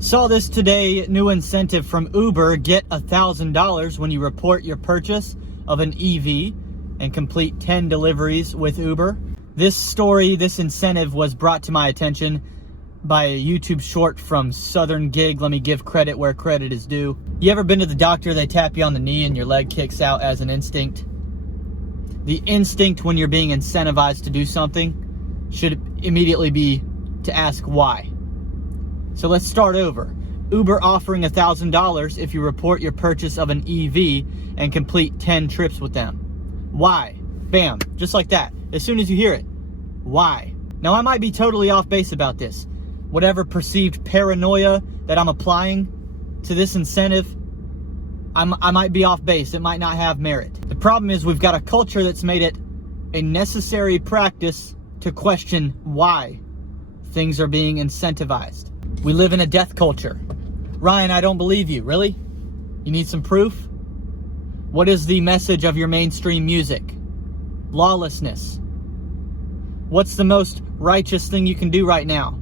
Saw this today, new incentive from Uber, get $1,000 when you report your purchase of an EV and complete 10 deliveries with Uber. This story, this incentive was brought to my attention by a YouTube short from Southern Gig. Let me give credit where credit is due. You ever been to the doctor, they tap you on the knee and your leg kicks out as an instinct? The instinct when you're being incentivized to do something should immediately be to ask why. So let's start over. Uber offering $1,000 if you report your purchase of an EV and complete 10 trips with them. Why? Bam, just like that. As soon as you hear it. Why? Now I might be totally off base about this. Whatever perceived paranoia that I'm applying to this incentive, I might be off base. It might not have merit. The problem is we've got a culture that's made it a necessary practice to question why things are being incentivized. We live in a death culture. Ryan, I don't believe you. Really? You need some proof? What is the message of your mainstream music? Lawlessness. What's the most righteous thing you can do right now?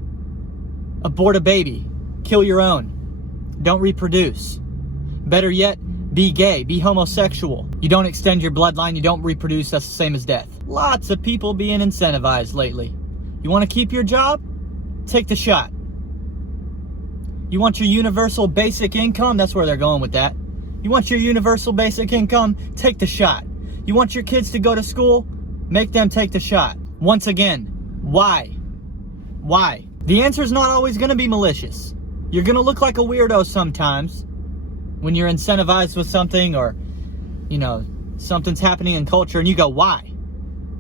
Abort a baby. Kill your own. Don't reproduce. Better yet, be gay. Be homosexual. You don't extend your bloodline. You don't reproduce. That's the same as death. Lots of people being incentivized lately. You want to keep your job? Take the shot. You want your universal basic income? That's where they're going with that. You want your universal basic income? Take the shot. You want your kids to go to school? Make them take the shot. Once again, why? Why? The answer is not always going to be malicious. You're going to look like a weirdo sometimes when you're incentivized with something, or, you know, something's happening in culture and you go, why?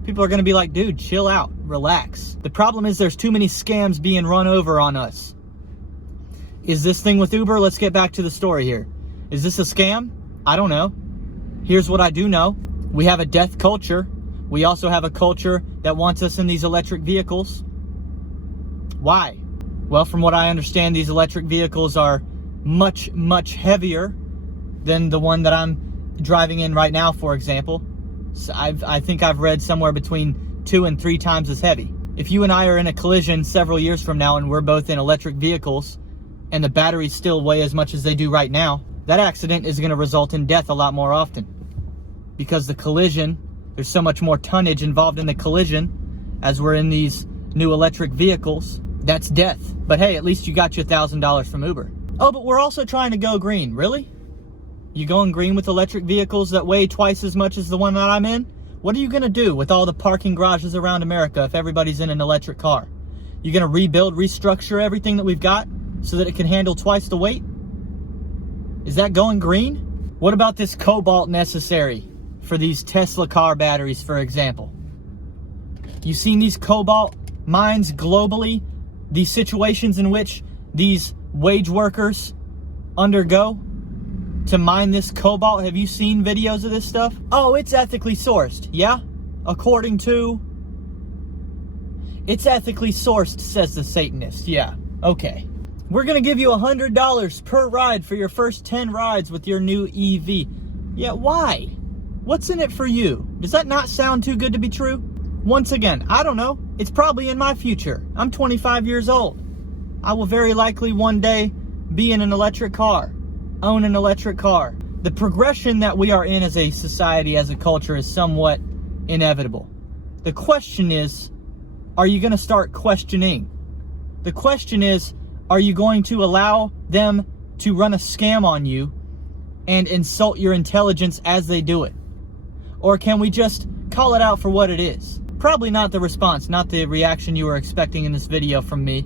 People are going to be like, dude, chill out, relax. The problem is there's too many scams being run over on us. Is this thing with Uber? Let's get back to the story here. Is this a scam? I don't know. Here's what I do know. We have a death culture. We also have a culture that wants us in these electric vehicles. Why? Well, from what I understand, these electric vehicles are much, much heavier than the one that I'm driving in right now, for example. So I think I've read somewhere between 2 and 3 times as heavy. If you and I are in a collision several years from now and we're both in electric vehicles and the batteries still weigh as much as they do right now, that accident is going to result in death a lot more often. Because the collision, there's so much more tonnage involved in the collision as we're in these new electric vehicles. That's death. But hey, at least you got your $1,000 from Uber. Oh, but we're also trying to go green. Really? You going green with electric vehicles that weigh twice as much as the one that I'm in? What are you going to do with all the parking garages around America if everybody's in an electric car? You going to rebuild, restructure everything that we've got so that it can handle twice the weight? Is that going green? What about this cobalt necessary for these Tesla car batteries, for example? You've seen these cobalt mines globally, these situations in which these wage workers undergo to mine this cobalt. Have you seen videos of this stuff? Oh, it's ethically sourced. Yeah? According to... It's ethically sourced, says the Satanist. Yeah. Okay. We're going to give you $100 per ride for your first 10 rides with your new EV. Yeah, why? What's in it for you? Does that not sound too good to be true? Once again, I don't know. It's probably in my future. I'm 25 years old. I will very likely one day be in an electric car, own an electric car. The progression that we are in as a society, as a culture, is somewhat inevitable. The question is, are you going to start questioning? The question is, are you going to allow them to run a scam on you and insult your intelligence as they do it? Or can we just call it out for what it is? Probably not the response, not the reaction you were expecting in this video from me.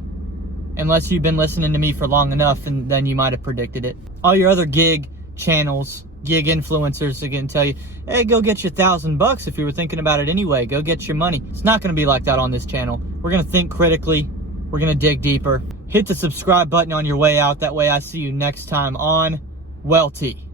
Unless you've been listening to me for long enough, and then you might have predicted it. All your other gig channels, gig influencers are going to tell you, hey, go get your $1,000 if you were thinking about it anyway. Go get your money. It's not going to be like that on this channel. We're going to think critically. We're going to dig deeper. Hit the subscribe button on your way out. That way I see you next time on UUELTE.